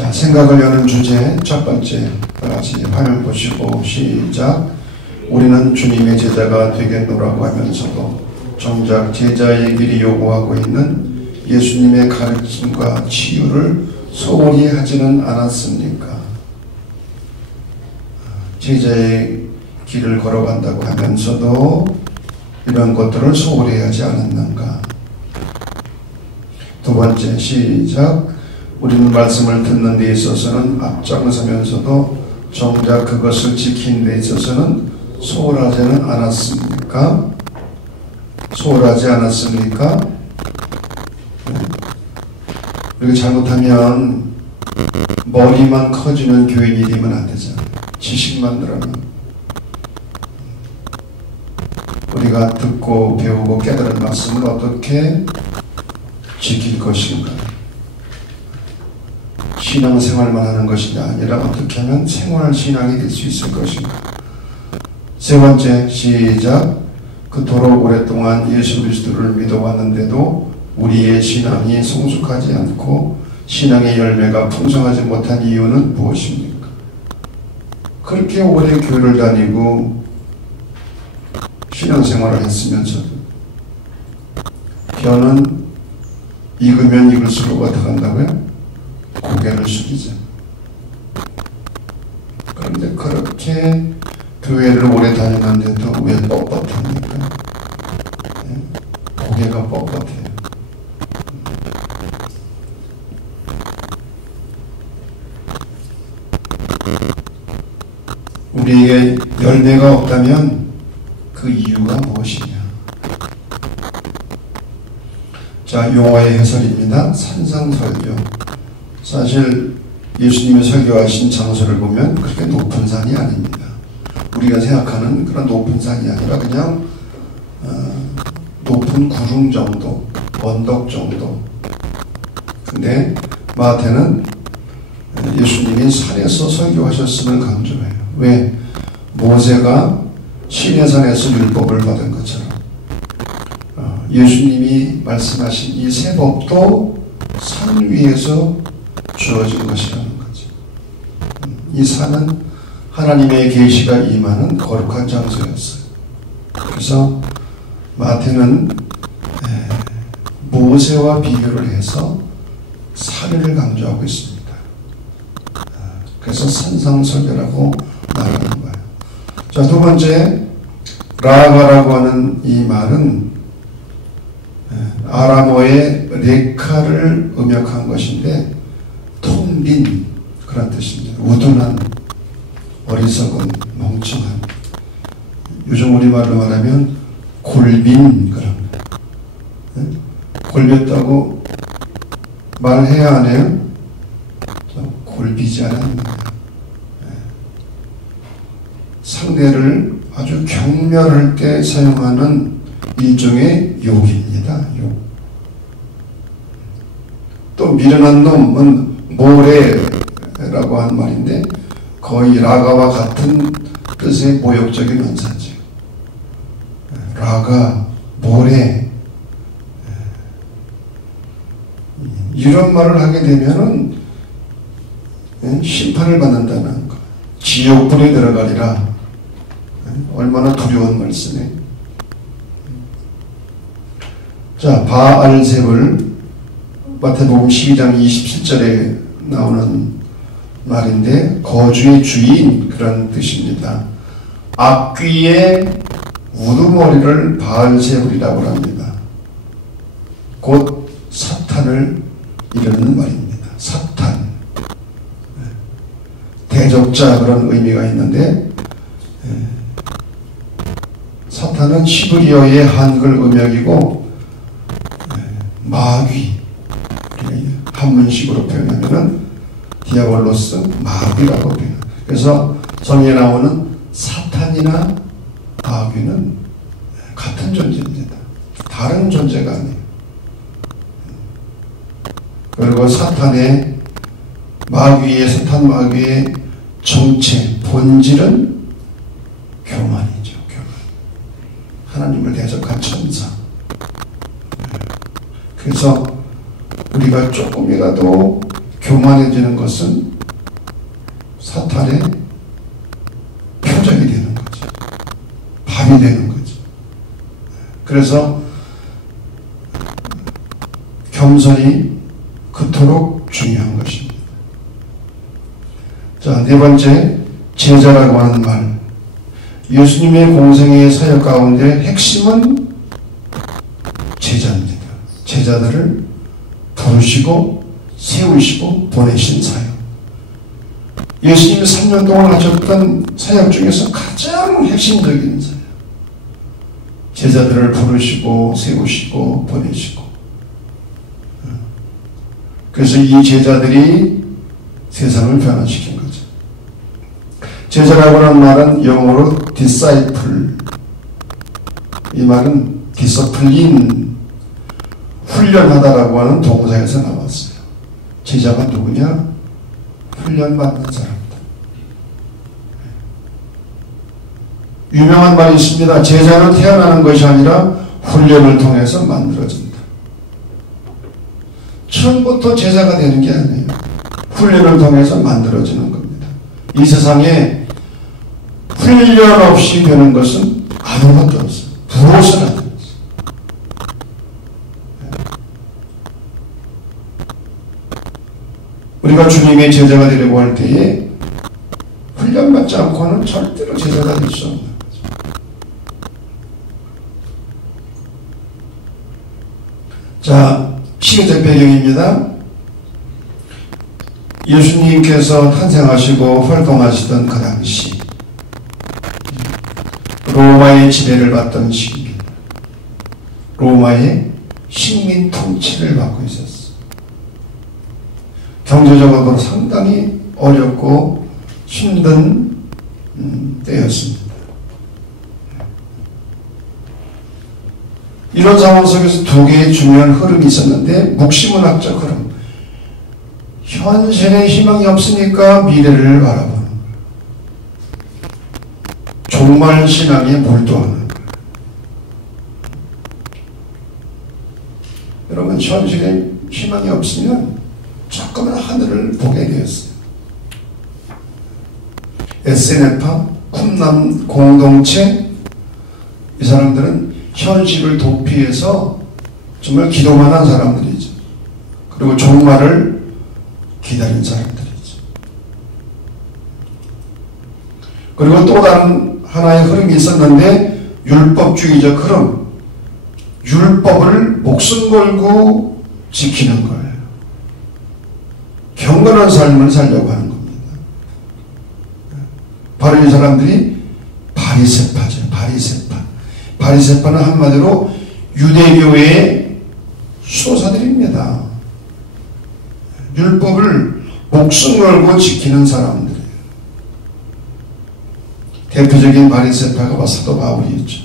자, 생각을 여는 주제 첫 번째, 다 같이 화면 보시고 시작. 우리는 주님의 제자가 되겠노라고 하면서도 정작 제자의 길이 요구하고 있는 예수님의 가르침과 치유를 소홀히 하지는 않았습니까? 제자의 길을 걸어간다고 하면서도 이런 것들을 소홀히 하지 않았는가? 두 번째 시작. 우리는 말씀을 듣는 데 있어서는 앞장서면서도 정작 그것을 지키는 데 있어서는 소홀하지는 않았습니까? 소홀하지 않았습니까? 우리가 잘못하면 머리만 커지는 교인이 되면 안 되잖아요. 지식만 늘어나면 우리가 듣고 배우고 깨달은 말씀을 어떻게 지킬 것인가? 신앙생활만 하는 것이 아니라 어떻게 하면 생활신앙이 될 수 있을 것인가? 세 번째 시작. 그토록 오랫동안 예수 그리스도를 믿어왔는데도 우리의 신앙이 성숙하지 않고 신앙의 열매가 풍성하지 못한 이유는 무엇입니까? 그렇게 오래 교회를 다니고 신앙생활을 했으면서도 벼는 익으면 익을수록 어떻게 한다고요? 고개를 숙이죠. 그런데 그렇게 교회를 오래 다녔는데도 왜 뻣뻣합니까? 고개가 뻣뻣해요. 우리에게 열매가 없다면 그 이유가 무엇이냐? 자, 용어의 해설입니다. 산상설교. 사실 예수님이 설교하신 장소를 보면 그렇게 높은 산이 아닙니다. 우리가 생각하는 그런 높은 산이 아니라 그냥 높은 구름 정도, 언덕 정도. 근데 마태는 예수님이 산에서 설교하셨음을 강조해요. 왜? 모세가 시내산에서 율법을 받은 것처럼 예수님이 말씀하신 이 세 법도 산 위에서 주어진 것이라는 거죠. 이 산은 하나님의 계시가 임하는 거룩한 장소였어요. 그래서 마태는 모세와 비교를 해서 산을 강조하고 있습니다. 그래서 산상설교라고 말하는 거예요. 자, 두 번째, 라가라고 하는 이 말은 아람어의 레카를 음역한 것인데 텅빈 그런 뜻입니다. 우둔한, 어리석은, 멍청한. 요즘 우리말로 말하면 골빈 그런 골볐다고 말해야 하네요. 골비지 않았습니다. 상대를 아주 경멸할 때 사용하는 일종의 욕입니다. 욕. 또 미련한 놈은 모래라고 하는 말인데 거의 라가와 같은 뜻의 모욕적인 원사죠. 라가, 모래. 이런 말을 하게 되면은 심판을 받는다는 거. 지옥불에 들어가리라. 얼마나 두려운 말씀이에요. 자, 바알셉을 마태복음 12장 27절에 나오는 말인데 거주의 주인 그런 뜻입니다. 악귀의 우두머리를 바알세불이라고 합니다. 곧 사탄을 이르는 말입니다. 사탄. 대적자 그런 의미가 있는데 사탄은 시브리어의 한글 음역이고 마귀 한문식으로 표현하면은 디아볼로스 마귀라고 표현해요. 그래서 성경에 나오는 사탄이나 마귀는 같은 존재입니다. 다른 존재가 아니에요. 그리고 사탄의 사탄 마귀의 정체, 본질은 교만이죠. 교만. 하나님을 대적한 천사. 그래서 우리가 조금이라도 교만해지는 것은 사탄의 표적이 되는 거죠. 밥이 되는 거죠. 그래서 겸손이 그토록 중요한 것입니다. 자, 네 번째, 제자라고 하는 말. 예수님의 공생의 사역 가운데 핵심은 제자입니다. 제자들을 부르시고 세우시고 보내신 사역. 예수님이 3년 동안 하셨던 사역 중에서 가장 핵심적인 사역. 제자들을 부르시고 세우시고 보내시고. 그래서 이 제자들이 세상을 변화시킨 거죠. 제자라고 하는 말은 영어로 disciple. 이 말은 discipline, 훈련하다라고 하는 동사에서 나왔어요. 제자가 누구냐? 훈련받는 사람들. 유명한 말이 있습니다. 제자는 태어나는 것이 아니라 훈련을 통해서 만들어진다. 처음부터 제자가 되는 게 아니에요. 훈련을 통해서 만들어지는 겁니다. 이 세상에 훈련 없이 되는 것은 아무것도 없어요. 무엇을 하든. 우리가 주님의 제자가 되려고 할 때에 훈련받지 않고는 절대로 제자가 될 수 없는 거죠. 자, 시대적 배경입니다. 예수님께서 탄생하시고 활동하시던 그 당시 로마의 지배를 받던 시기입니다. 로마의 식민 통치를 받고 있었어요. 경제적으로 상당히 어렵고 힘든 때였습니다. 이런 상황 속에서 두 개의 중요한 흐름이 있었는데, 묵시문학적 흐름. 현실에 희망이 없으니까 미래를 바라보는 거예요. 종말 신앙에 몰두하는 거예요. 여러분, 현실에 희망이 없으면 조금은 하늘을 보게 되었어요. SNF파, 쿰남 공동체, 이 사람들은 현실을 도피해서 정말 기도만 한 사람들이죠. 그리고 종말을 기다린 사람들이죠. 그리고 또 다른 하나의 흐름이 있었는데, 율법주의적 흐름. 율법을 목숨 걸고 지키는 거예요. 경건한 삶을 살려고 하는 겁니다. 바로 이 사람들이 바리새파죠. 바리새파. 바리새파는 한마디로 유대교의 수호사들입니다. 율법을 목숨 걸고 지키는 사람들이에요. 대표적인 바리새파가 사도 바울이었죠.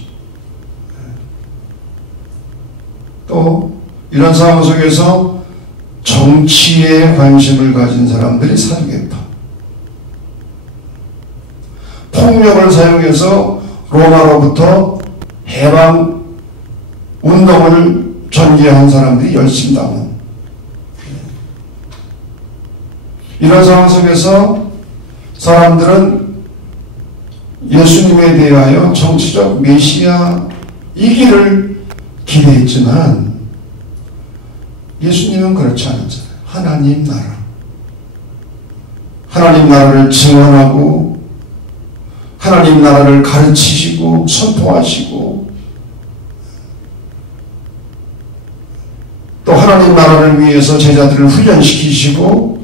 또 이런 상황 속에서 정치에 관심을 가진 사람들이 사두개파. 폭력을 사용해서 로마로부터 해방 운동을 전개한 사람들이 열심당한. 이런 상황 속에서 사람들은 예수님에 대하여 정치적 메시아이기를 기대했지만, 예수님은 그렇지 않았잖아요. 하나님 나라. 하나님 나라를 증언하고 하나님 나라를 가르치시고 선포하시고 또 하나님 나라를 위해서 제자들을 훈련시키시고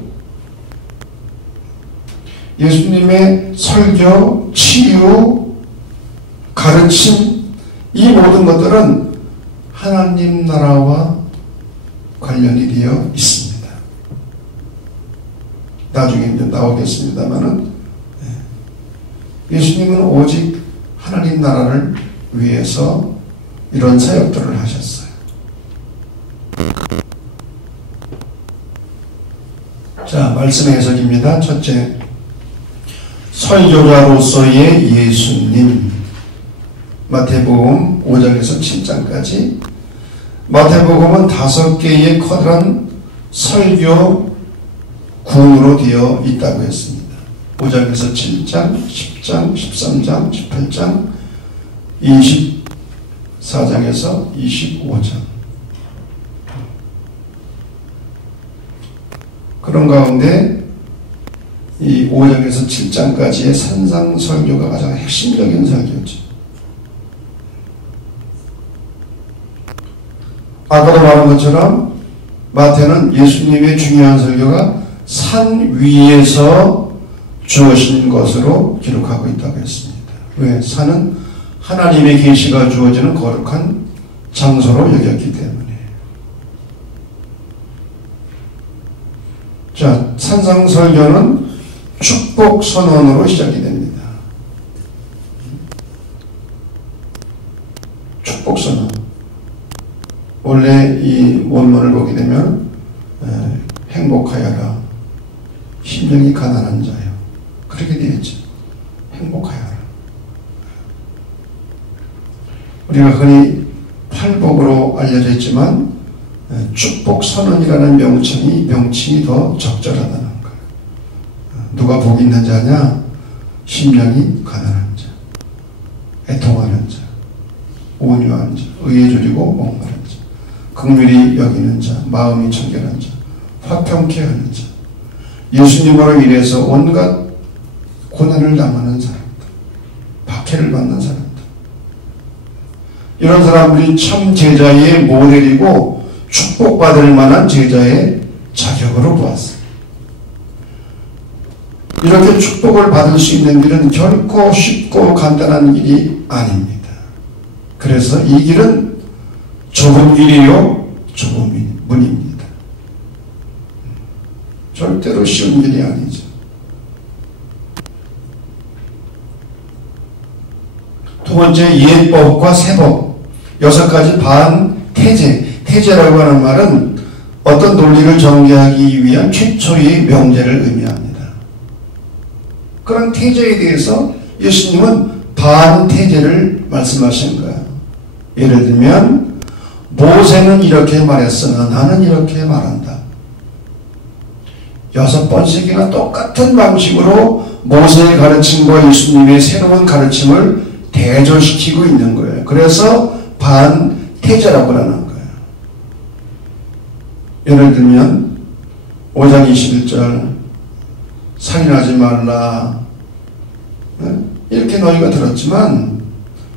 예수님의 설교, 치유, 가르침, 이 모든 것들은 하나님 나라와 관련이 되어 있습니다. 나중에 이제 나오겠습니다만은 예수님은 오직 하나님 나라를 위해서 이런 사역들을 하셨어요. 자, 말씀의 해석입니다. 첫째, 설교자로서의 예수님. 마태복음 5장에서 7장까지. 마태복음은 5개의 커다란 설교 군으로 되어 있다고 했습니다. 5장에서 7장, 10장, 13장, 18장, 24장에서 25장. 그런 가운데 이 5장에서 7장까지의 산상설교가 가장 핵심적인 설교죠. 아까도 말한 것처럼 마태는 예수님의 중요한 설교가 산 위에서 주어진 것으로 기록하고 있다고 했습니다. 왜? 산은 하나님의 계시가 주어지는 거룩한 장소로 여겼기 때문에. 자, 산상설교는 축복 선언으로 시작이 됩니다. 축복 선언. 원래 이 원문을 보게 되면 행복하여라. 심령이 가난한 자요. 그렇게 되어 있죠. 행복하여라. 우리가 흔히 팔복으로 알려져 있지만 축복 선언이라는 명칭이 더 적절하다는 거예요. 누가 복 있는 자냐? 심령이 가난한 자, 애통하는 자, 온유한 자, 의에 줄이고 목마른 자, 긍휼히 여기는 자, 마음이 청결한 자, 화평케 하는 자, 예수님으로 인해서 온갖 고난을 당하는 사람들, 박해를 받는 사람들, 이런 사람들이 참 제자의 모델이고 축복받을 만한 제자의 자격으로 보았어요. 이렇게 축복을 받을 수 있는 길은 결코 쉽고 간단한 길이 아닙니다. 그래서 이 길은 좁은 길이요, 좁은 문입니다. 절대로 쉬운 길이 아니죠. 두 번째, 예법과 세법, 6가지 반태제. 태제라고 하는 말은 어떤 논리를 전개하기 위한 최초의 명제를 의미합니다. 그런 태제에 대해서 예수님은 반태제를 말씀하신 거예요. 예를 들면 모세는 이렇게 말했으나 나는 이렇게 말한다. 6번씩이나 똑같은 방식으로 모세의 가르침과 예수님의 새로운 가르침을 대조시키고 있는 거예요. 그래서 반태제라고 하는 거예요. 예를 들면 5장 21절 살인하지 말라, 이렇게 너희가 들었지만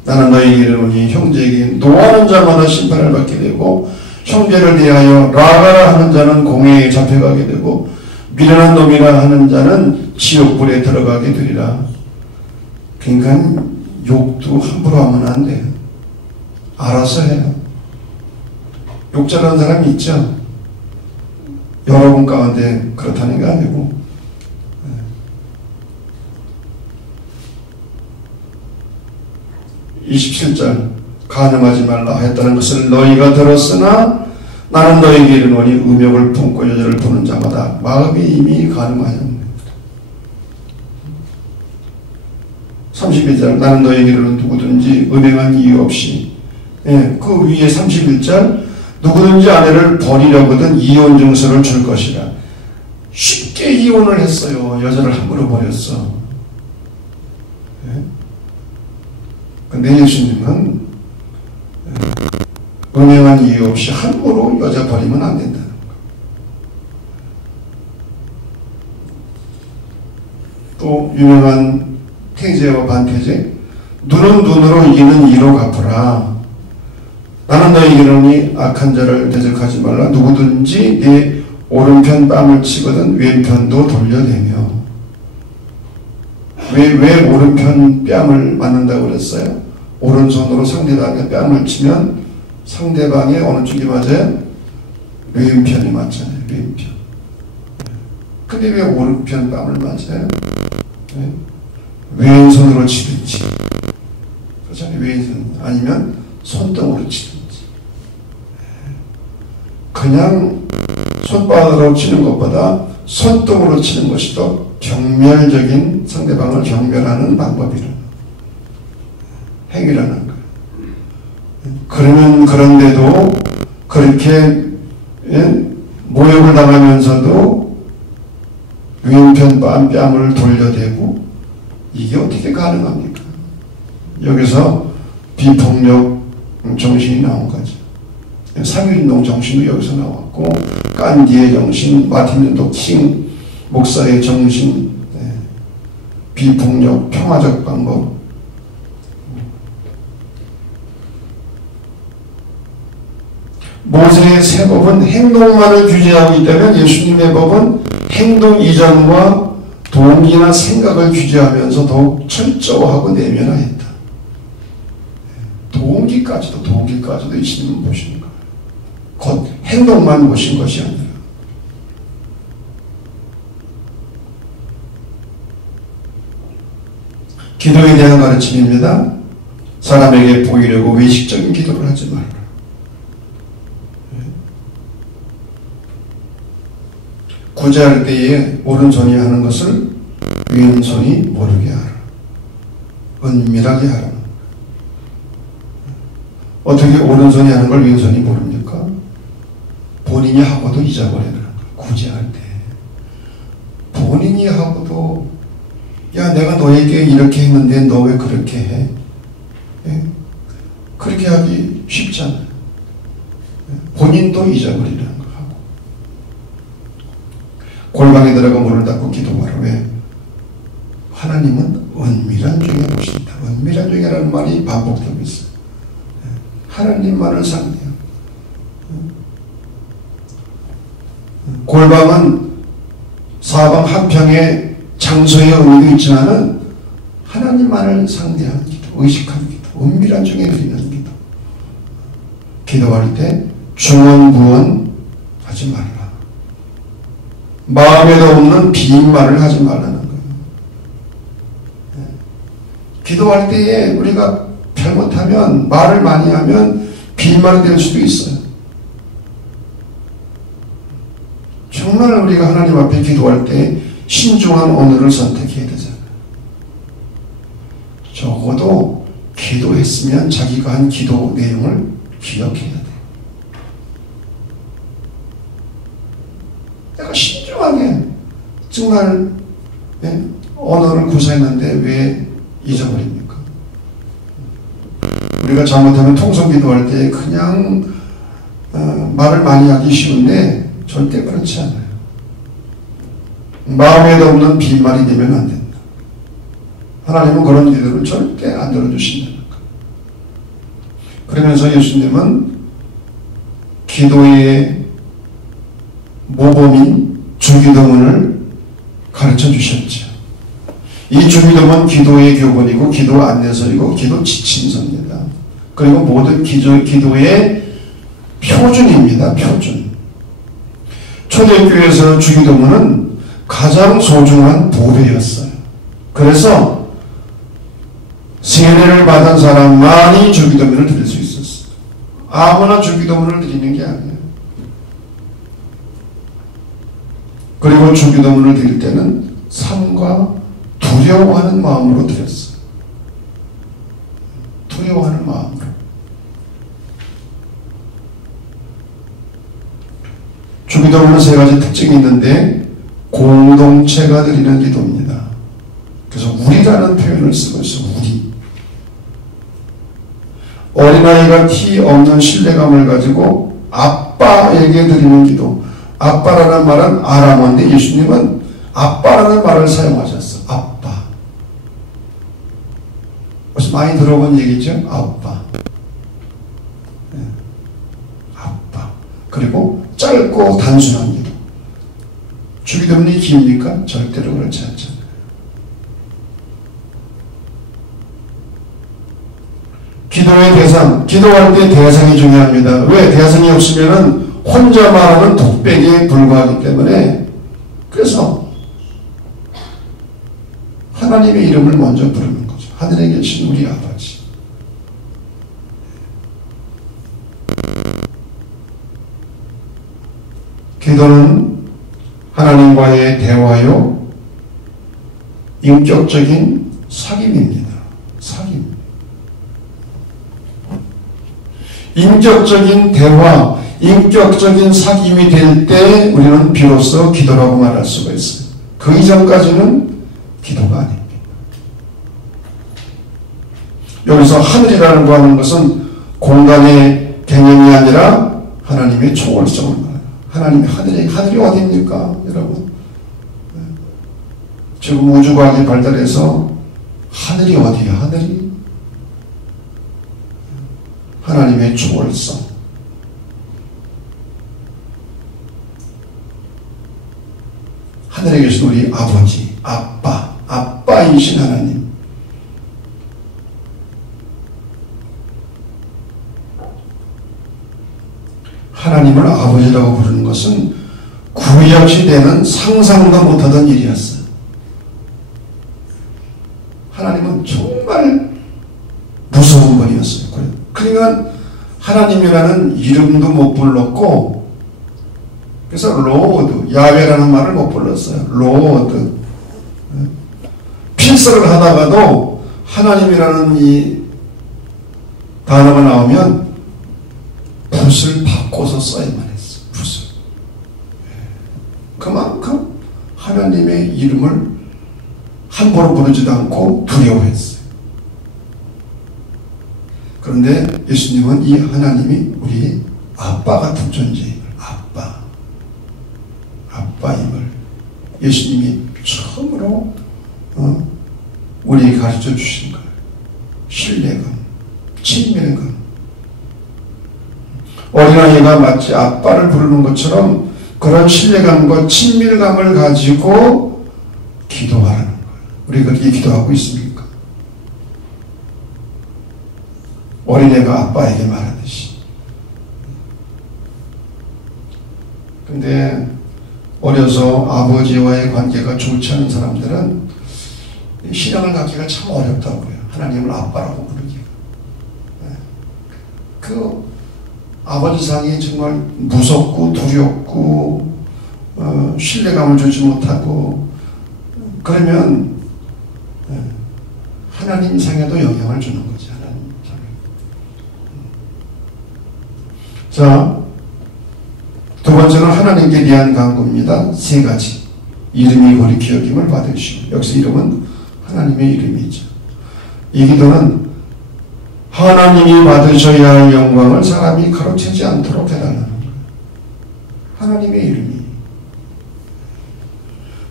나는 너희에게 이르노니 형제에게 노하는 자마다 심판을 받게 되고 형제를 대하여 라가라 하는 자는 공회에 잡혀가게 되고 미련한 놈이라 하는 자는 지옥불에 들어가게 되리라. 그러니까 욕도 함부로 하면 안 돼요. 알아서 해요. 욕 잘하는 사람이 있죠. 여러분 가운데 그렇다는 게 아니고, 27절 간음하지 말라 했다는 것을 너희가 들었으나 나는 너희에게 이르노니 음욕을 품고 여자를 보는 자마다 마음이 이미 간음하였느니라. 32절 나는 너희에게 이르노니 누구든지 음행한 이유 없이, 그 위에 31절 누구든지 아내를 버리려거든 이혼 증서를 줄 것이라. 쉽게 이혼을 했어요. 여자를 함부로 버렸어. 근데 예수님은 음행한 이유 없이 함부로 여자 버리면 안 된다는 거예요. 또 유명한 태제와 반태제, 눈은 눈으로 이는 이로 갚으라. 나는 너희에게 이르노니 악한 자를 대적하지 말라. 누구든지 내 오른편 뺨을 치거든 왼편도 돌려내며. 왜 오른편 뺨을 맞는다고 그랬어요? 오른손으로 상대방의 뺨을 치면 상대방의 어느 쪽이 맞아요? 왼편이 맞잖아요. 왼편. 근데 왜 오른편 뺨을 맞아요? 왼손으로 치든지, 그렇잖아요. 왼손 아니면 손등으로 치든지. 그냥 손바닥으로 치는 것보다 손등으로 치는 것이 더 경멸적인, 상대방을 경멸하는 방법이라는, 행위라는 거예요. 그런데도 그렇게 모욕을 당하면서도 왼편 뺨을 돌려대고 이게 어떻게 가능합니까? 여기서 비폭력 정신이 나온 거죠. 3.1운동 정신도 여기서 나왔고 간디의 정신, 마틴 루터 킹 목사의 정신, 비폭력 평화적 방법. 모세의 새 법은 행동만을 규제하고 있다면 예수님의 법은 행동 이전과 동기나 생각을 규제하면서 더욱 철저하고 내면화했다. 동기까지도 예수님은 보시는 거예요. 곧 행동만 보신 것이 아니라. 기도에 대한 가르침입니다. 사람에게 보이려고 외식적인 기도를 하지 말라. 구제할 때에 오른손이 하는 것을 왼손이 모르게 하라. 은밀하게 하라. 어떻게 오른손이 하는 걸 왼손이 모릅니까? 본인이 하고도 잊어버리는 거예요. 구제할 때. 본인이 하고도 야 내가 너에게 이렇게 했는데 너 왜 그렇게 해? 그렇게 하기 쉽잖아요. 본인도 잊어버리는 거 하고. 골방에 들어가 문을 닫고 기도하라. 왜? 하나님은 은밀한 중에 보신다. 은밀한 중에라는 말이 반복되고 있어요. 하나님만을 상대하고. 골방은 사방 한평의 장소의 의미도 있지만은 하나님만을 상대하는 기도, 의식하는 기도, 은밀한 중에 드리는 기도. 기도할 때 중언부언 하지 말라. 마음에도 없는 비인말을 하지 말라는 거예요. 기도할 때에 우리가 잘못하면 말을 많이 하면 비인말이 될 수도 있어요. 정말 우리가 하나님 앞에 기도할 때 신중한 언어를 선택해야 되잖아요. 적어도 기도했으면 자기가 한 기도 내용을 기억해야 돼요. 내가 신중하게 정말 언어를 구사했는데 왜 잊어버립니까? 우리가 잘못하면 통성 기도할 때 그냥 말을 많이 하기 쉬운데 절대 그렇지 않아요. 마음에도 없는 빈말이 되면 안 된다. 하나님은 그런 기도를 절대 안 들어주신다는 거. 그러면서 예수님은 기도의 모범인 주기도문을 가르쳐 주셨죠. 이 주기도문 기도의 교본이고 기도 안내서이고 기도 지침서입니다. 그리고 모든 기도의 표준입니다. 표준. 초대교회에서 주기도문은 가장 소중한 보배였어요. 그래서 세례를 받은 사람만이 주기도문을 드릴 수 있었어요. 아무나 주기도문을 드리는 게 아니에요. 그리고 주기도문을 드릴 때는 삼가 두려워하는 마음으로 드렸어요. 두려워하는 마음으로. 주기도문은 세 가지 특징이 있는데 공동체가 드리는 기도입니다. 그래서 우리라는 표현을 쓰고 있어요. 우리. 어린아이가 티 없는 신뢰감을 가지고 아빠에게 드리는 기도. 아빠라는 말은 아람어인데 예수님은 아빠라는 말을 사용하셨어. 아빠. 벌써 많이 들어본 얘기죠? 아빠. 네. 아빠. 그리고 짧고 단순한 기도. 주기도문이 깁니까? 절대로 그렇지 않잖아요. 기도의 대상, 기도할 때 대상이 중요합니다. 왜? 대상이 없으면은 혼자 말하는 독백에 불과하기 때문에. 그래서 하나님의 이름을 먼저 부르는 거죠. 하늘에 계신 우리 아버지. 기도는 하나님과의 대화요, 인격적인 사귐입니다. 사귐. 인격적인 대화, 인격적인 사귐이 될 때 우리는 비로소 기도라고 말할 수가 있어요. 그 이전까지는 기도가 아닙니다. 여기서 하늘이라는 거 하는 것은 공간의 개념이 아니라 하나님의 초월성을 말합니다. 하나님의 하늘이 어디입니까? 여러분, 지금 우주과학이 발달해서 하늘이 어디야? 하늘이 하나님의 초월성. 하늘에 계신 우리 아버지, 아빠이신 하나님. 하나님을 아버지라고 부르는 것은 구약 시대는 상상도 못하던 일이었어요. 하나님은 정말 무서운 분이었어요. 그러니까 하나님이라는 이름도 못 불렀고, 그래서 로드, 야훼라는 말을 못 불렀어요. 로드. 필사를 하다가도 하나님이라는 이 단어가 나오면 붓을 바꿔서 써야만 했어요. 붓을. 그만큼 하나님의 이름을 함부로 부르지도 않고 두려워했어요. 그런데 예수님은 이 하나님이 우리 아빠 같은 존재임을, 아빠임을 예수님이 처음으로 우리에게 가르쳐 주신 거예요. 신뢰감, 친밀감. 어린아이가 마치 아빠를 부르는 것처럼 그런 신뢰감과 친밀감을 가지고 기도하라는 거예요. 우리가 그렇게 기도하고 있습니까? 어린애가 아빠에게 말하듯이. 근데 어려서 아버지와의 관계가 좋지 않은 사람들은 신앙을 갖기가 참 어렵다고요. 하나님을 아빠라고 부르기가. 그 아버지상이 정말 무섭고 두렵고 신뢰감을 주지 못하고 그러면 하나님 상에도 영향을 주는 거지. 하나님 상에. 자, 두 번째는 하나님께 대한 간구입니다. 세 가지. 이름이 거룩히 여김을 받으시고, 여기서 이름은 하나님의 이름이죠. 이 기도는 하나님이 받으셔야 할 영광을 사람이 가로채지 않도록 해달라는 거예요. 하나님의 이름이.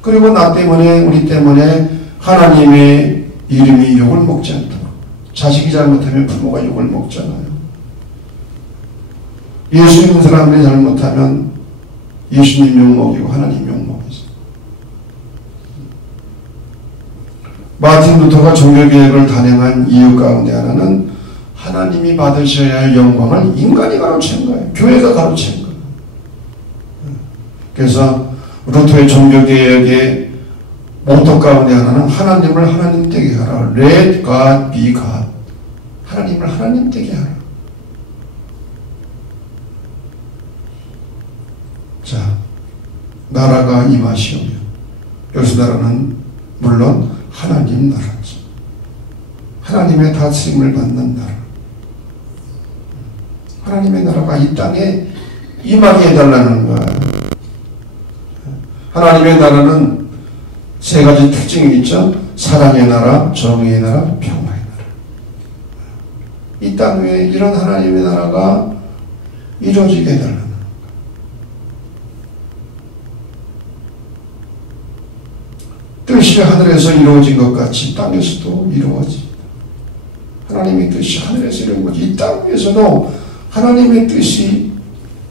그리고 나 때문에, 우리 때문에 하나님의 이름이 욕을 먹지 않도록. 자식이 잘못하면 부모가 욕을 먹잖아요. 예수 믿는 사람들이 잘못하면 예수님 욕먹이고 하나님 욕먹이죠. 마틴 루터가 종교개혁을 단행한 이유 가운데 하나는 하나님이 받으셔야 할 영광을 인간이 가로챈 거예요. 교회가 가로챈 거예요. 그래서 루터의 종교개혁의 모토 가운데 하나는 하나님을 하나님 되게 하라. Let God be God. 하나님을 하나님 되게 하라. 자, 나라가 임하시오며, 여기서 나라는 물론 하나님 나라죠. 하나님의 다스림을 받는 나라. 하나님의 나라가 이 땅에 임하게 해달라는 거예요. 하나님의 나라는 세 가지 특징이 있죠. 사랑의 나라, 정의의 나라, 평화의 나라. 이 땅 위에 이런 하나님의 나라가 이루어지게 해달라는 거예요. 뜻이 하늘에서 이루어진 것 같이 땅에서도 이루어집니다. 하나님의 뜻이 하늘에서 이루어진 것이 이 땅 위에서도 하나님의 뜻이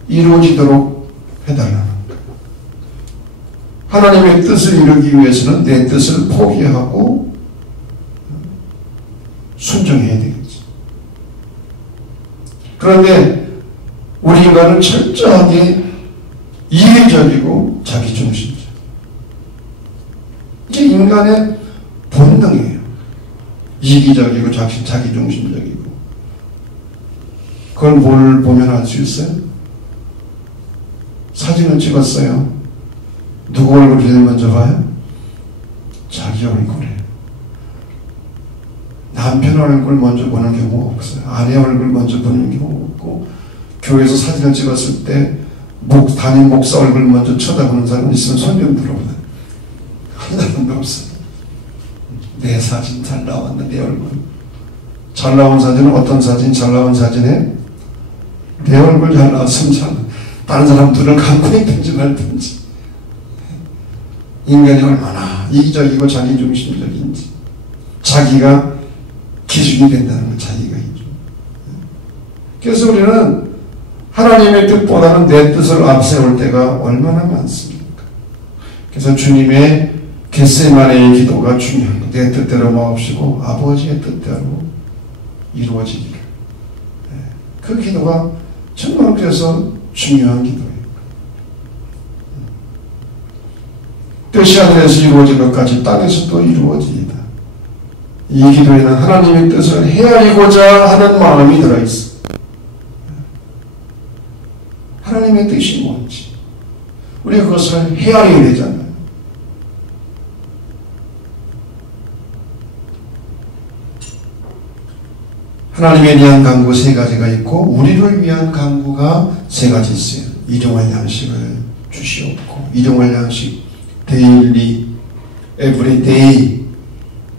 이루어지도록 해달라는 거예요. 하나님의 뜻을 이루기 위해서는 내 뜻을 포기하고 순종해야 되겠지. 그런데 우리 인간은 철저하게 이기적이고 자기중심적. 이게 인간의 본능이에요. 이기적이고 자기중심적이고. 그걸 뭘 보면 알 수 있어요? 사진을 찍었어요. 누구 얼굴을 제일 먼저 봐요? 자기 얼굴에. 남편 얼굴 먼저 보는 경우가 없어요. 아내 얼굴 먼저 보는 경우가 없고, 교회에서 사진을 찍었을 때 담임 목사 얼굴 먼저 쳐다보는 사람이 있으면 손 좀 들어보세요. 사람도 없어. 내 사진 잘 나왔나, 내 얼굴. 잘 나온 사진은 어떤 사진? 잘 나온 사진에 내 얼굴 잘 나왔으면 참 다른 사람 눈을 감고 있든지 말든지. 인간이 얼마나 이기적이고 자기중심적인지. 자기가 기준이 된다는 건 자기가 기준. 그래서 우리는 하나님의 뜻보다는 내 뜻을 앞세울 때가 얼마나 많습니까? 그래서 주님의 겟세마네의 기도가 중요한 거. 내 뜻대로 마옵시고 아버지의 뜻대로 이루어지기를. 그 기도가 정말 그래서 중요한 기도예요. 뜻이 하늘에서 이루어진 것까지 땅에서도 이루어지이다. 이 기도에는 하나님의 뜻을 헤아리고자 하는 마음이 들어있어. 하나님의 뜻이 뭔지 우리 그것을 헤아려야 되잖아요. 하나님에 대한 간구 세 가지가 있고 우리를 위한 간구가 세 가지 있어요. 일용할 양식을 주시옵고, 일용할 양식 데일리, 에브리데이,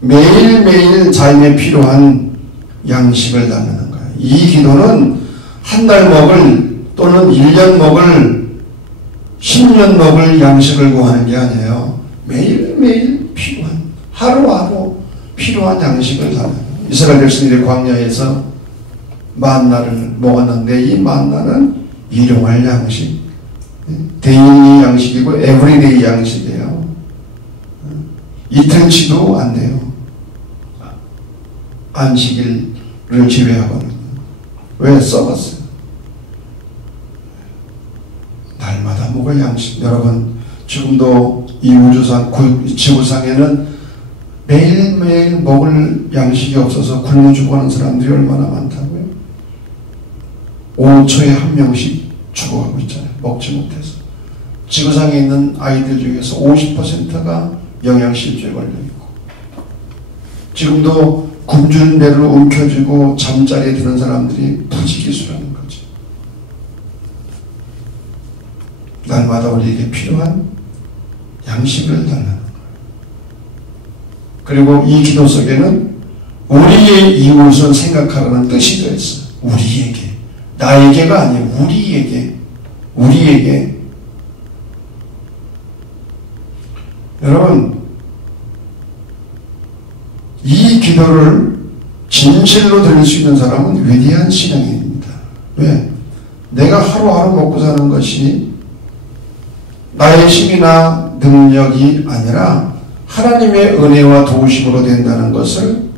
매일매일 삶에 필요한 양식을 달라는 거예요. 이 기도는 한 달 먹을 또는 1년 먹을 10년 먹을 양식을 구하는 게 아니에요. 매일매일 필요한, 하루하루 필요한 양식을 달라는 거예요. 이스라엘 백성들이 광야에서 만나를 먹었는데 이 만나는 일용할 양식, 데일리 양식이고 에브리데이 양식이에요. 이틀치도 안 돼요. 안식일을 제외하고는. 왜? 썩었어요. 날마다 먹을 양식. 여러분, 지금도 이 우주상, 지구상에는 매일매일 먹을 양식이 없어서 굶어 죽어가는 사람들이 얼마나 많다고요? 5초에 한 명씩 죽어가고 있잖아요. 먹지 못해서. 지구상에 있는 아이들 중에서 50%가 영양실조에 걸려있고, 지금도 굶주린 배를 움켜쥐고 잠자리에 드는 사람들이 부지기수라는 거죠. 날마다 우리에게 필요한 양식을 달라는 거예요. 그리고 이 기도 속에는 우리의 이웃을 생각하라는 뜻이 들어있어요. 우리에게. 나에게가 아니에요. 우리에게. 우리에게. 여러분, 이 기도를 진실로 드릴 수 있는 사람은 위대한 신앙인입니다. 왜? 내가 하루하루 먹고 사는 것이 나의 힘이나 능력이 아니라 하나님의 은혜와 도우심으로 된다는 것을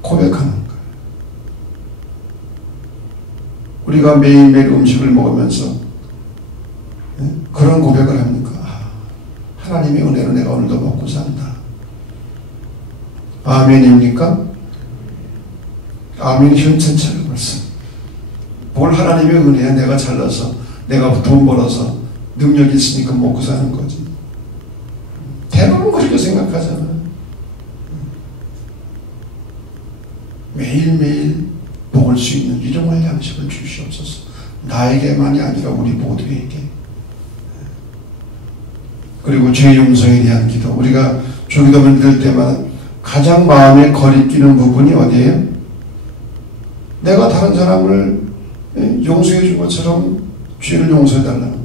고백하는 거예요. 우리가 매일매일 음식을 먹으면서 그런 고백을 합니까? 하나님의 은혜로 내가 오늘도 먹고 산다. 아멘입니까? 아멘이 현천차를 벌써. 뭘 하나님의 은혜야. 내가 잘나서 내가 돈 벌어서 능력이 있으니까 먹고 사는 거지. 대부분 그렇게 생각하잖아. 매일매일 먹을 수 있는 일용할 양식을 주시옵소서. 나에게만이 아니라 우리 모두에게. 그리고 죄 용서에 대한 기도. 우리가 주기도문을 들 때마다 가장 마음에 거리끼는 부분이 어디예요? 내가 다른 사람을 용서해 준 것처럼 죄를 용서해 달라는 거예요.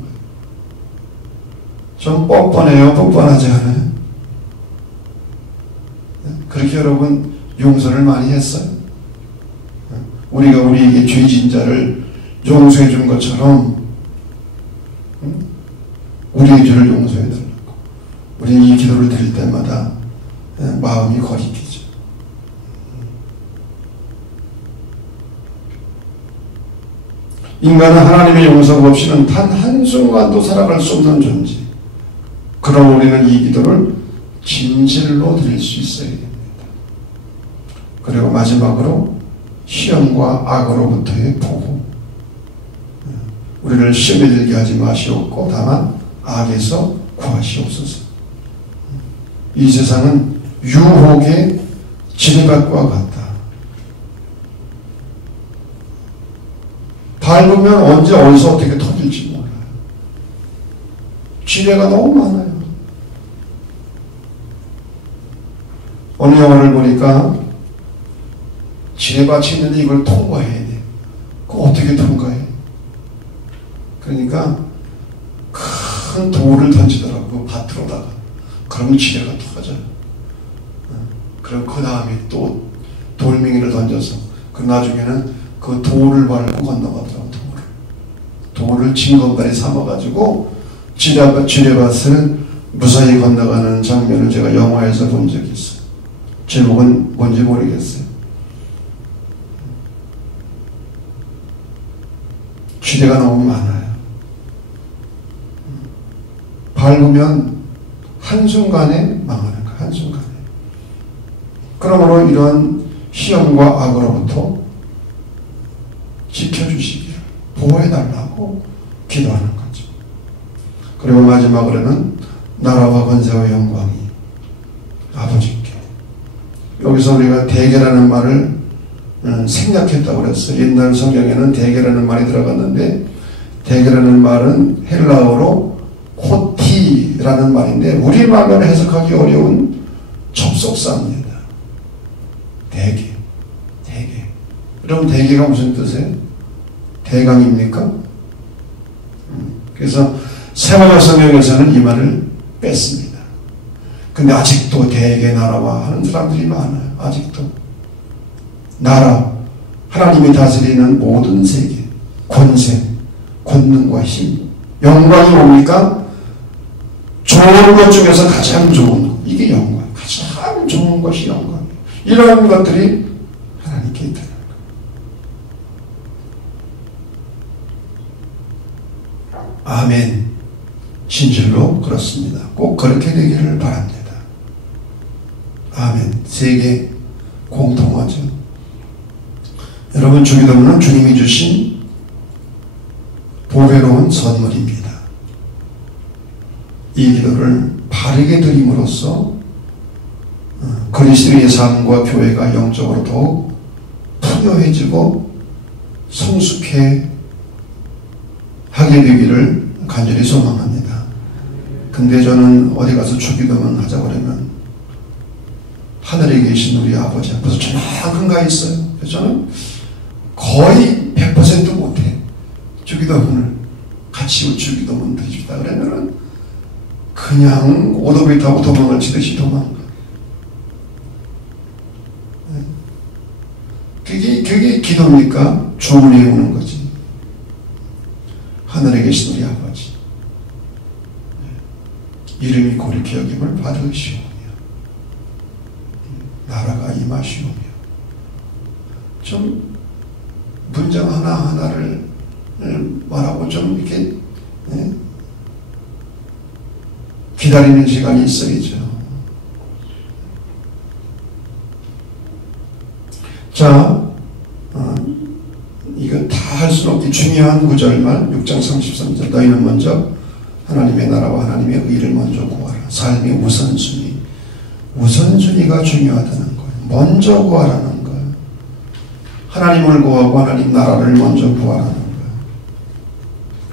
좀 뻔뻔해요? 뻔뻔하지 않아요? 그렇게 여러분 용서를 많이 했어요. 우리가 우리에게 죄진 자를 용서해 준 것처럼 우리의 죄를 용서해 달라고. 우리는 이 기도를 드릴 때마다 마음이 거리끼죠. 인간은 하나님의 용서가 없이는 단 한순간도 살아갈 수 없는 존재. 그럼 우리는 이 기도를 진실로 드릴 수 있어야 됩니다. 그리고 마지막으로 시험과 악으로부터의 보호. 우리를 시험에 들게 하지 마시옵고 다만 악에서 구하시옵소서. 이 세상은 유혹의 지뢰밭과 같다. 밟으면 언제 어디서 어떻게 터질지 몰라요. 지뢰가 너무 많아요. 어느 영화를 보니까 지뢰밭이 있는데 이걸 통과해야 돼. 그거 어떻게 통과해? 그러니까 큰 돌을 던지더라고, 밭으로다가. 그러면 지뢰가 터져요. 그럼 그 다음에 또 돌멩이를 던져서 그 나중에는 그 돌을 밟고 건너가더라고. 돌을 징검다리 삼아가지고 지뢰밭을 무사히 건너가는 장면을 제가 영화에서 본 적이 있어요. 제목은 뭔지 모르겠어요. 지뢰가 너무 많아요. 밟으면 한순간에 망하는 거예요. 한순간에. 그러므로 이런 시험과 악으로부터 지켜주시기를 보호해달라고 기도하는 거죠. 그리고 마지막으로는 나라와 권세와 영광이 아버지께. 여기서 우리가 대계라는 말을 생략했다고 그랬어요. 옛날 성경에는 대계라는 말이 들어갔는데, 대계라는 말은 헬라어로 코티라는 말인데 우리말로 해석하기 어려운 접속사입니다. 대계. 여러분, 대계가 무슨 뜻이에요? 대강입니까? 그래서 새마을 성경에서는 이 말을 뺐습니다. 근데 아직도 대계 나라와 하는 사람들이 많아요. 아직도. 나라, 하나님이 다스리는 모든 세계, 권세, 권능과 힘, 영광이 뭡니까? 좋은 것 중에서 가장 좋은 것, 이게 영광, 가장 좋은 것이 영광이에요. 이런 것들이 하나님께 있다는 거예요. 아멘. 진실로 그렇습니다. 꼭 그렇게 되기를 바랍니다. 아멘. 세계 공통어죠. 여러분, 주기도문은 주님이 주신 보배로운 선물입니다. 이 기도를 바르게 드림으로써 그리스도의 삶과 교회가 영적으로 더욱 풍요해지고 성숙해 하게 되기를 간절히 소망합니다. 근데 저는 어디 가서 주기도문 하자 그러면 하늘에 계신 우리 아버지 앞에서 저만큼 가 있어요. 그래서 저는 거의 100% 못해. 주기도문을 같이 주기도문 드립시다 그러면은 그냥 오토바이 타고 도망을 치듯이 도망가. 그게 기도입니까? 주문이 오는 거지. 하늘에 계신 우리 아버지, 이름이 고리케 여김을 받으시오며 나라가 임하시오며. 좀 문장 하나하나를 말하고 좀 이렇게 기다리는 시간이 있어야죠. 자, 이거 다 할 수는 없기 중요한 구절만 6장 33절. 너희는 먼저 하나님의 나라와 하나님의 의를 먼저 구하라. 삶의 우선순위. 우선순위가 중요하다는 거예요. 먼저 구하라는 거예요. 하나님을 구하고 하나님 나라를 먼저 구하라는 거예요.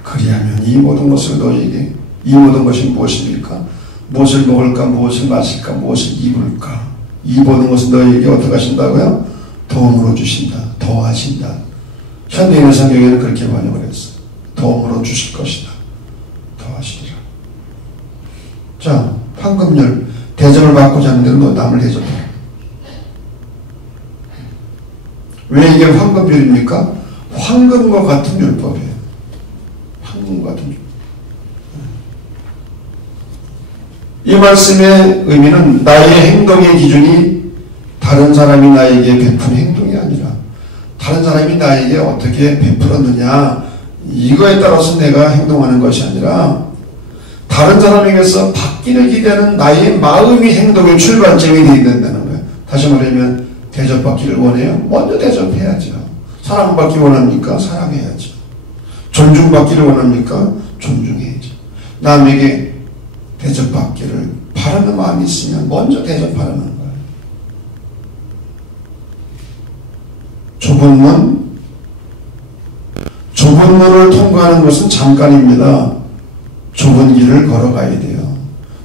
그리하면 이 모든 것을 너희에게, 이 모든 것이 무엇입니까? 무엇을 먹을까, 무엇을 마실까, 무엇을 입을까, 이 모든 것을 너희에게 어떻게 하신다고요? 도움으로 주신다. 더하신다. 현대인의 성경에는 그렇게 번역을 했어요. 도움으로 주실 것이다. 더하시리라. 자, 황금률. 대접을 받고자 하는 대로 너 남을 대접해. 왜 이게 황금률입니까? 황금과 같은 율법이에요. 황금과 같은 율법. 이 말씀의 의미는 나의 행동의 기준이 다른 사람이 나에게 베푼 행동이 아니라 다른 사람이 나에게 어떻게 베풀었느냐, 이거에 따라서 내가 행동하는 것이 아니라 다른 사람에게서 받기를 기대하는 나의 마음이 행동의 출발점이 되어야 된다는 거예요. 다시 말하면 대접받기를 원해요? 먼저 대접해야죠. 사랑받기 원합니까? 사랑해야죠. 존중받기를 원합니까? 존중해야죠. 남에게 대접받기를 바라는 마음이 있으면 먼저 대접하라는 거예요. 좁은 문을 통과하는 것은 잠깐입니다. 좁은 길을 걸어가야 돼요.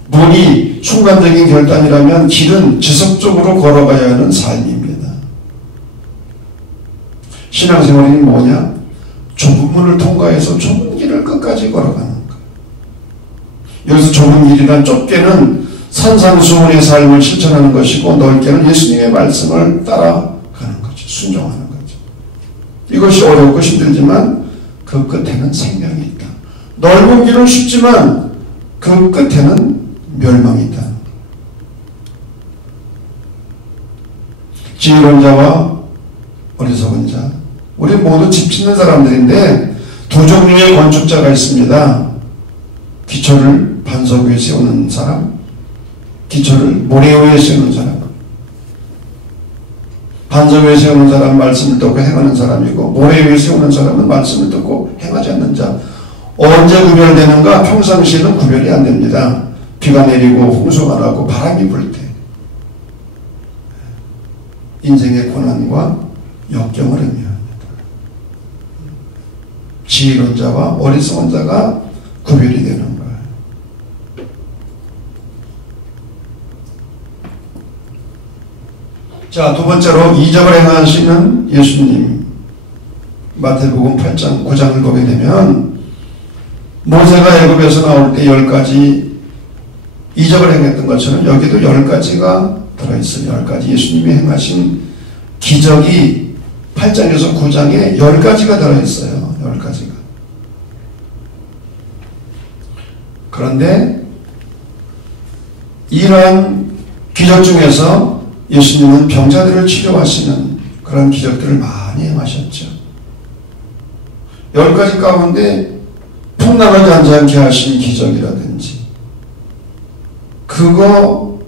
물이 순간적인 결단이라면 길은 지속적으로 걸어가야 하는 삶입니다. 신앙생활이 뭐냐? 좁은 문을 통과해서 좁은 길을 끝까지 걸어가는 거예요. 여기서 좁은 길이란 좁게는 산상수훈의 삶을 실천하는 것이고 넓게는 예수님의 말씀을 따라가는 거죠. 순종하는 거죠. 이것이 어렵고 힘들지만 그 끝에는 생명이 있다. 넓은 길은 쉽지만 그 끝에는 멸망이 있다. 지혜로운 자와 어리석은 자, 우리 모두 집 짓는 사람들인데 두 종류의 건축자가 있습니다. 기초를 반석 위에 세우는 사람, 기초를 모래 위에 세우는 사람. 반석 위에 세우는 사람은 말씀을 듣고 행하는 사람이고 모래 위에 세우는 사람은 말씀을 듣고 행하지 않는 자. 언제 구별되는가? 평상시에는 구별이 안 됩니다. 비가 내리고 홍수가 나고 바람이 불 때 인생의 고난과 역경을 의미합니다. 지혜로운 자와 어리석은 자가 구별이 되는 거예요. 자, 두 번째로 이적을 행하시는 예수님. 마태복음 8장 9장을 보게 되면 모세가 애굽에서 나올 때 10가지 이적을 행했던 것처럼 여기도 10가지가 들어있어요. 10가지 예수님이 행하신 기적이 8장에서 9장에 10가지가 들어있어요. 10가지가. 그런데 이러한 기적 중에서 예수님은 병자들을 치료하시는 그런 기적들을 많이 행하셨죠. 10가지 가운데 풍랑을 잔잔케 하신 기적이라든지 그거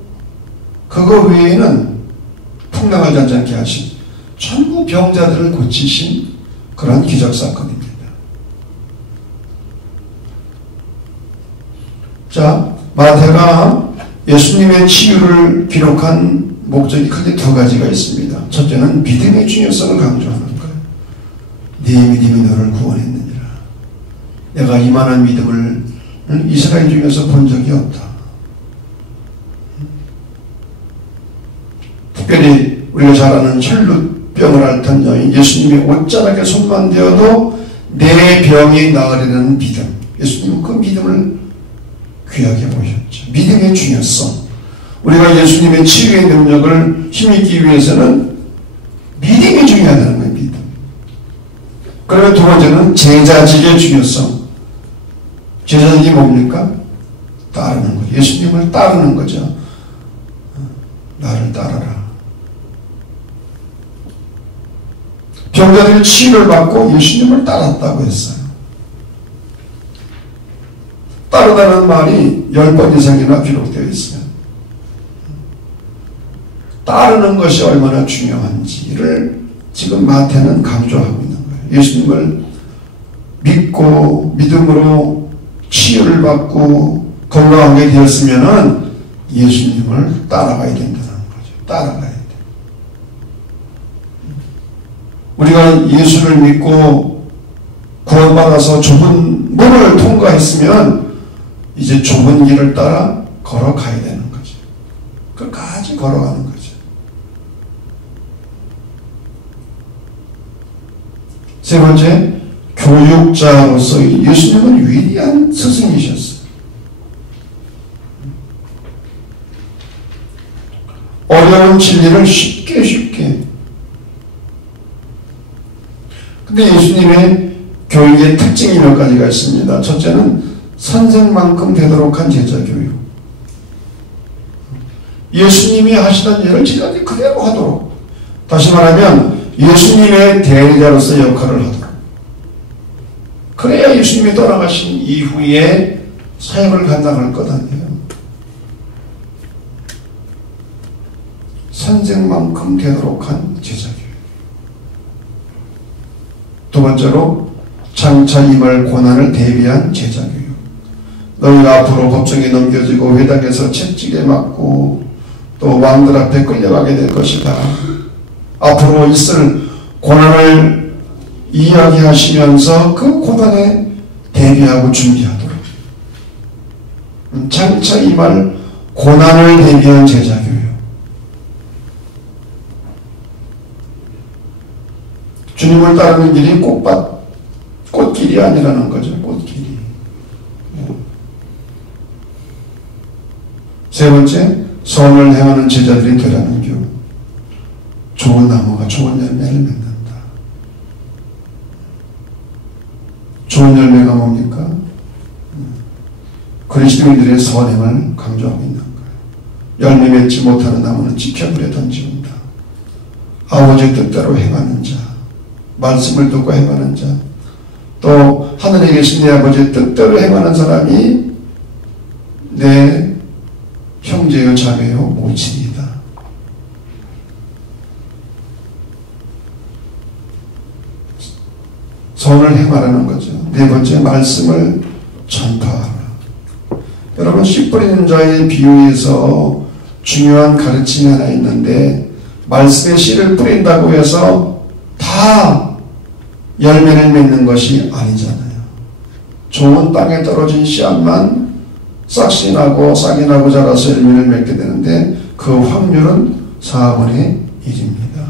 외에는 풍랑을 잔잔케 하신 전부 병자들을 고치신 그런 기적 사건입니다. 자, 마태가 예수님의 치유를 기록한 목적이 크게 두 가지가 있습니다. 첫째는 믿음의 중요성을 강조하는 거예요. 네 믿음이 너를 구원했느니라. 내가 이만한 믿음을 이스라엘 중에서 본 적이 없다. 특별히 우리가 잘 아는 혈루병을 앓던 여인, 예수님이 옷자락에 손만 대어도 내 병이 나으리라는 믿음. 예수님은 그 믿음을 귀하게 보셨죠. 믿음의 중요성. 우리가 예수님의 치유의 능력을 힘입기 위해서는 믿음이 중요하다는 거예요. 믿음. 그러면 두 번째는 제자직의 중요성. 제자직이 뭡니까? 따르는 거죠. 예수님을 따르는 거죠. 나를 따라라. 병자들이 치유를 받고 예수님을 따랐다고 했어요. 따르다는 말이 10번 이상이나 기록되어 있어요. 따르는 것이 얼마나 중요한지를 지금 마태는 강조하고 있는 거예요. 예수님을 믿고 믿음으로 치유를 받고 건강하게 되었으면은 예수님을 따라가야 된다는 거죠. 따라가야 돼. 우리가 예수를 믿고 구원받아서 좁은 문을 통과했으면 이제 좁은 길을 따라 걸어가야 되는 거죠. 끝까지 걸어가는 거죠. 세 번째, 교육자로서 예수님은 위대한 스승이셨어요. 어려운 진리를 쉽게. 근데 예수님의 교육의 특징이 몇 가지가 있습니다. 첫째는 선생만큼 되도록 한 제자 교육. 예수님이 하시던 일을 제자들이 그대로 하도록. 다시 말하면 예수님의 대리자로서 역할을 하도록. 그래야 예수님이 돌아가신 이후에 사역을 감당할 것 아니에요. 선생만큼 되도록 한 제자 교육. 두 번째로 장차 임할 고난을 대비한 제자 교육. 너희가 앞으로 법정에 넘겨지고 회당에서 채찍에 맞고 또 왕들 앞에 끌려가게 될 것이다. 앞으로 있을 고난을 이야기하시면서 그 고난에 대비하고 준비하도록. 장차 임할 고난을 대비한 제자교육. 주님을 따르는 길이 꽃길이 아니라는 거죠. 꽃길이. 세 번째, 선을 행하는 제자들이 되라는 교육. 좋은 나무가 좋은 열매를 맺는다. 좋은 열매가 뭡니까? 그리스도인들의 선행을 강조하고 있는 거예요. 열매 맺지 못하는 나무는 지켜버려 던지는다. 아버지 뜻대로 행하는 자, 말씀을 듣고 행하는 자, 또 하늘에 계신 내 아버지의 뜻대로 행하는 사람이 내 형제요 자매요 모친이다. 선을 행하라는 거죠. 네 번째, 말씀을 전파하라. 여러분, 씨 뿌리는 자의 비유에서 중요한 가르침이 하나 있는데, 말씀의 씨를 뿌린다고 해서 다 열매를 맺는 것이 아니잖아요. 좋은 땅에 떨어진 씨앗만 싹이 나고 자라서 열매를 맺게 되는데, 그 확률은 4분의 1입니다.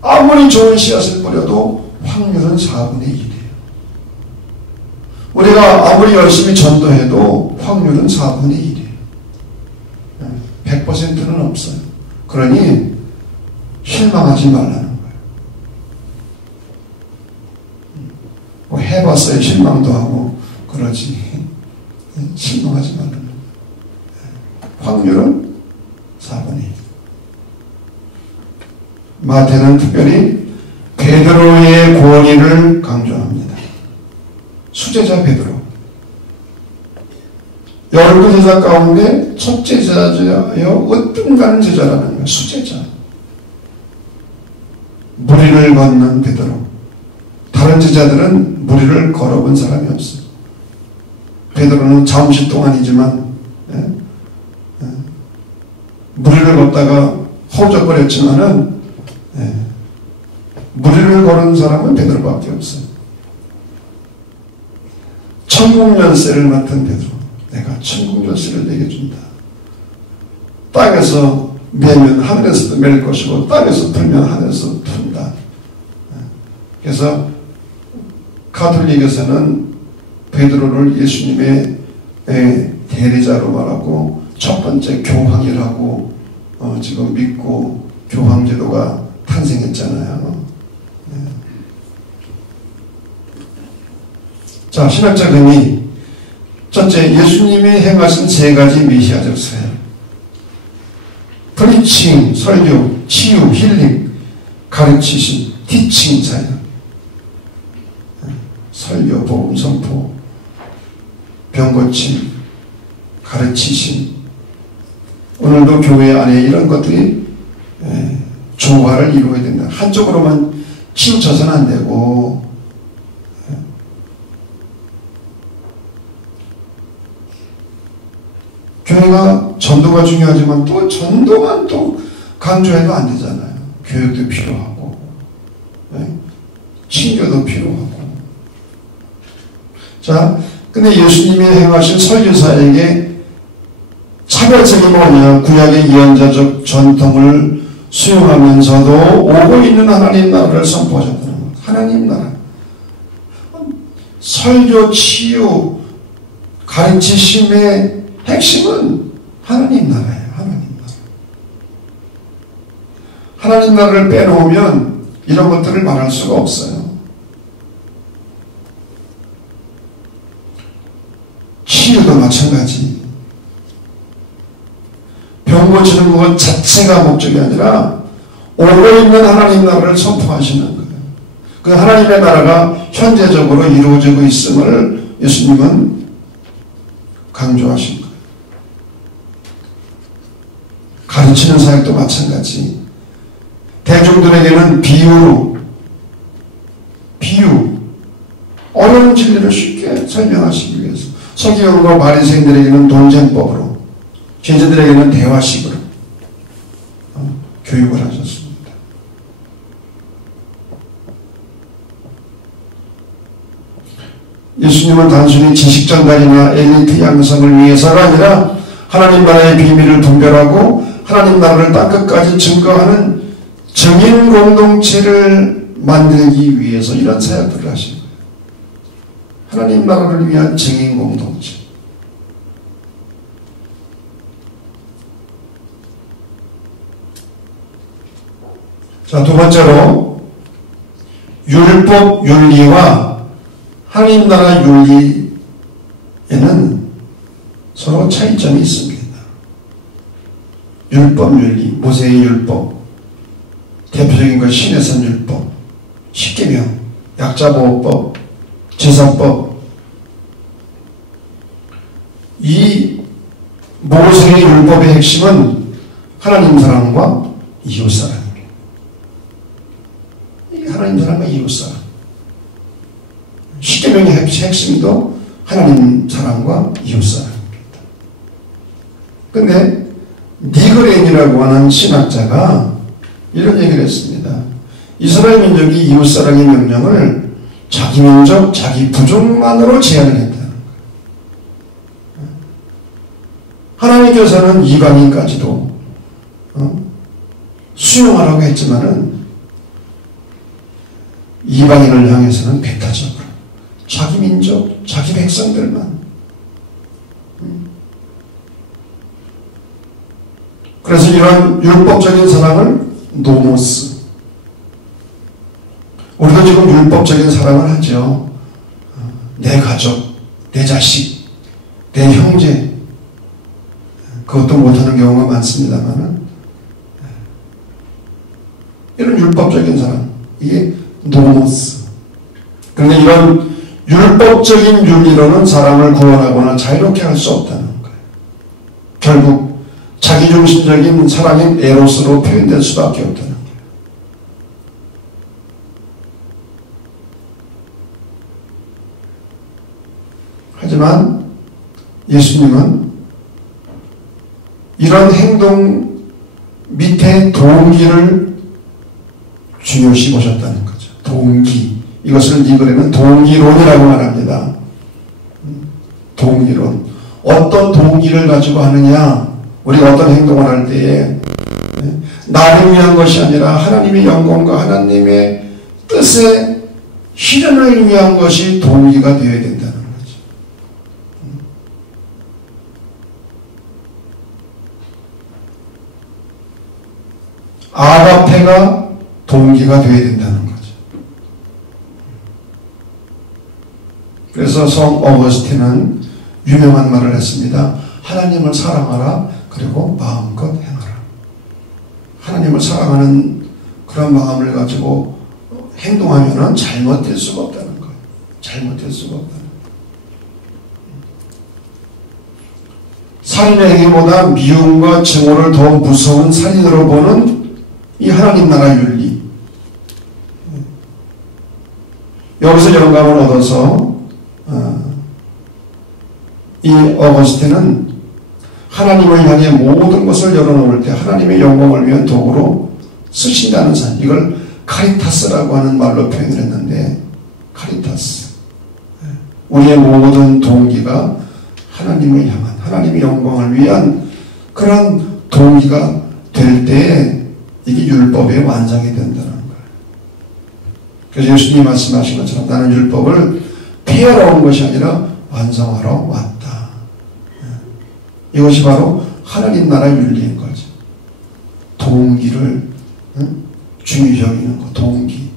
아무리 좋은 씨앗을 뿌려도 확률은 4분의 1이에요. 우리가 아무리 열심히 전도해도 확률은 4분의 1이에요. 100%는 없어요. 그러니 실망하지 말라는 거예요. 뭐 해봤어요. 실망도 하고 그러지. 실망하지 말라는 거예요. 확률은 4분의 1. 마태는 특별히 베드로의 권위를 강조합니다. 수제자 베드로. 12제자 가운데 첫 제자여 으뜸가는 제자라는 거예요. 수제자. 무리를 걷는 베드로. 다른 제자들은 무리를 걸어본 사람이 없어요. 베드로는 잠시 동안이지만 무리를 걷다가 허우적거렸지만은 무리를 거는 사람은 베드로밖에 없어요. 천국 열쇠를 맡은 베드로. 내가 천국 열쇠를 내게 준다. 땅에서 매면 하늘에서도 맬 것이고 땅에서 풀면 하늘에서 푼다. 그래서 가톨릭에서는 베드로를 예수님의 대리자로 말하고 첫 번째 교황이라고 지금 믿고 교황제도가 탄생했잖아요. 자, 신학적 의미. 첫째, 예수님이 행하신 세 가지 메시아적 사역. 프리칭, 설교, 치유, 힐링, 가르치심, 티칭 사역. 설교, 복음 선포, 병고침, 가르치심. 오늘도 교회 안에 이런 것들이 조화를 이루어야 된다. 한쪽으로만 치우쳐서는 안 되고, 교회가 전도가 중요하지만 또 전도만 또 강조해도 안 되잖아요. 교육도 필요하고, 친교도 필요하고. 자, 근데 예수님이 행하신 설교사에게 차별점이 뭐냐? 구약의 예언자적 전통을 수용하면서도 오고 있는 하나님 나라를 선포하셨다는 것. 하나님 나라. 설교, 치유, 가르치심의 핵심은 하나님 나라예요. 하나님 나라. 하나님 나라를 빼놓으면 이런 것들을 말할 수가 없어요. 치유도 마찬가지. 병 고치는 것 자체가 목적이 아니라 오고 있는 하나님 나라를 선포하시는 거예요. 그 하나님의 나라가 현재적으로 이루어지고 있음을 예수님은 강조하신 거예요. 가르치는 사역도 마찬가지. 대중들에게는 비유, 어려운 진리를 쉽게 설명하시기 위해서 서기관과 바리새인들에게는 논쟁법으로, 제자들에게는 대화식으로 교육을 하셨습니다. 예수님은 단순히 지식 전달이나 엘리트 양성을 위해서가 아니라 하나님 나라의 비밀을 분별하고 하나님 나라를 땅끝까지 증거하는 정인 공동체를 만들기 위해서 이런 사역들을 하신 거예요. 하나님 나라를 위한 정인 공동체. 자, 두 번째로 율법 윤리와 하나님 나라 윤리에는 서로 차이점이 있습니다. 율법 윤리, 모세의 율법, 대표적인 것 신해선 율법, 십계명, 약자보호법, 제사법. 이 모세의 율법의 핵심은 하나님 사랑과 이웃 사랑입니다. 하나님 사랑과 이웃 사랑. 십계명의 핵심도 하나님 사랑과 이웃 사랑입니다. 근데 니그렌이라고 하는 신학자가 이런 얘기를 했습니다. 이스라엘 민족이 이웃 사랑의 명령을 자기 민족, 자기 부족만으로 제한을 했다는 거예요. 하나님께서는 이방인까지도 수용하라고 했지만은 이방인을 향해서는 배타적으로 자기 민족, 자기 백성들만. 그래서 이런 율법적인 사랑을 노모스. 우리도 지금 율법적인 사랑을 하죠. 내 가족, 내 자식, 내 형제. 그것도 못하는 경우가 많습니다만 이런 율법적인 사랑. 이게 노모스. 그런데 이런 율법적인 윤리로는 사람을 구원하거나 자유롭게 할 수 없다는 거예요. 결국 자기중심적인 사랑인 에로스로 표현될 수밖에 없다는 거예요. 하지만 예수님은 이런 행동 밑에 동기를 중요시 보셨다는 거죠. 동기. 이것을 니그레는 동기론이라고 말합니다. 동기론. 어떤 동기를 가지고 하느냐. 우리가 어떤 행동을 할 때에 나를 위한 것이 아니라 하나님의 영광과 하나님의 뜻의 실현을 위한 것이 동기가 되어야 된다는 거죠. 아가페가 동기가 되어야 된다는 거죠. 그래서 성 어거스틴은 유명한 말을 했습니다. 하나님을 사랑하라. 그리고 마음껏 행하라. 하나님을 사랑하는 그런 마음을 가지고 행동하면 잘못될 수가 없다는 거예요. 잘못될 수가 없다는 거예요. 살인의 행위보다 미움과 증오를 더 무서운 살인으로 보는 이 하나님 나라 윤리. 여기서 영감을 얻어서 이 어거스틴은 하나님을 향해 모든 것을 열어놓을 때 하나님의 영광을 위한 도구로 쓰신다는 사. 이걸 카리타스라고 하는 말로 표현을 했는데, 카리타스. 우리의 모든 동기가 하나님을 향한, 하나님의 영광을 위한 그런 동기가 될 때에 이게 율법의 완성이 된다는 거예요. 그래서 예수님이 말씀하신 것처럼 나는 율법을 폐하러 온 것이 아니라 완성하러 왔다. 이것이 바로 하나님 나라 윤리인 거죠. 동기를 중요시 여기는 것, 동기.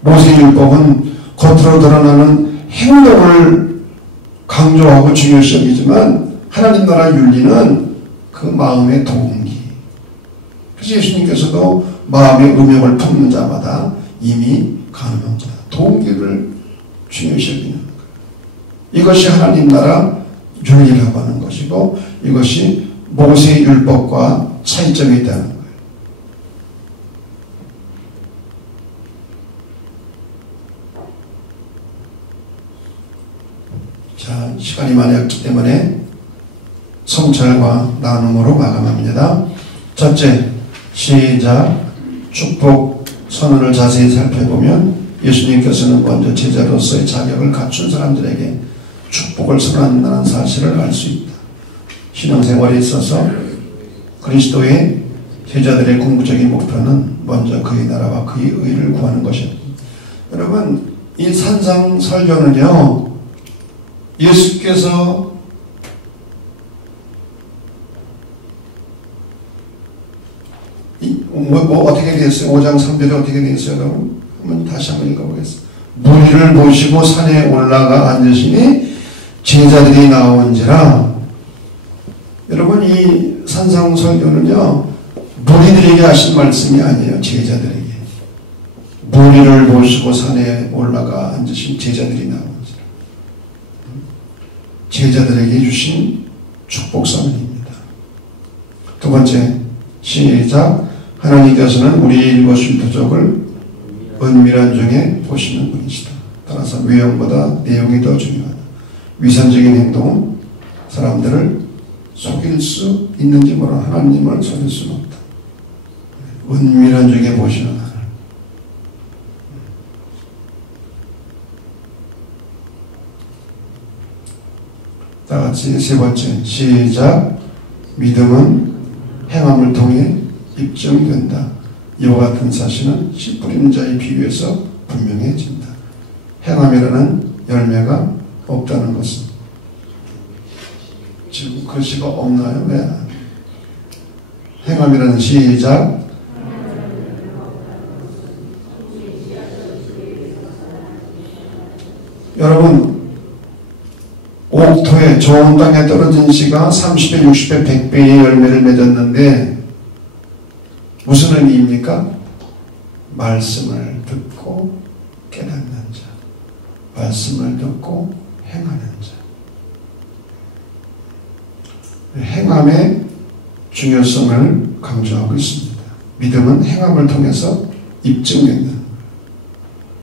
모세율법은 겉으로 드러나는 행동을 강조하고 중요시 여기지만 하나님 나라 윤리는 그 마음의 동기. 그래서 예수님께서도 마음의 음욕을 품는 자마다 이미 가늠한 거다. 동기를 중요시 여기는 거예요. 이것이 하나님 나라 윤리라고 하는 것이고 이것이 모세의 율법과 차이점이 있다는 거예요. 자, 시간이 많이 없기 때문에 성찰과 나눔으로 마감합니다. 첫째, 시작. 축복 선언을 자세히 살펴보면 예수님께서는 먼저 제자로서의 자격을 갖춘 사람들에게 축복을 선언한다는 사실을 알 수 있다. 신앙생활에 있어서 그리스도의 제자들의 궁극적인 목표는 먼저 그의 나라와 그의 의를 구하는 것입니다. 여러분, 이 산상설교는요, 예수께서 어떻게 되었어요? 5장 3절에 어떻게 되었어요? 여러분? 한번 다시 한번 읽어보겠습니다. 무리를 모시고 산에 올라가 앉으시니 제자들이 나온지라. 여러분, 이 산상설교는요, 무리들에게 하신 말씀이 아니에요. 제자들에게. 무리를 모시고 산에 올라가 앉으신 제자들이 나온지라. 제자들에게 주신 축복선언입니다. 두 번째, 시작. 하나님께서는 우리의 일거수일투족을 은밀한 중에 보시는 분이시다. 따라서 외형보다 내용이 더 중요하다. 위선적인 행동은 사람들을 속일 수 있는지 모르나 하나님을 속일 수는 없다. 은밀한 중에 보시는 하나님. 다 같이 세 번째, 시작. 믿음은 행함을 통해 입증된다. 이와 같은 사실은 씨 뿌리는 자에 비유해서 분명해진다. 행함이라는 열매가 없다는 것은 지금 글씨가 없나요? 왜? 행함이라는 시작. 여러분, 옥토에 좋은 땅에 떨어진 씨가 30배, 60배, 100배의 열매를 맺었는데 무슨 의미입니까? 말씀을 듣고 깨닫는 자, 말씀을 듣고 행하는 자. 행함의 중요성을 강조하고 있습니다. 믿음은 행함을 통해서 입증된다.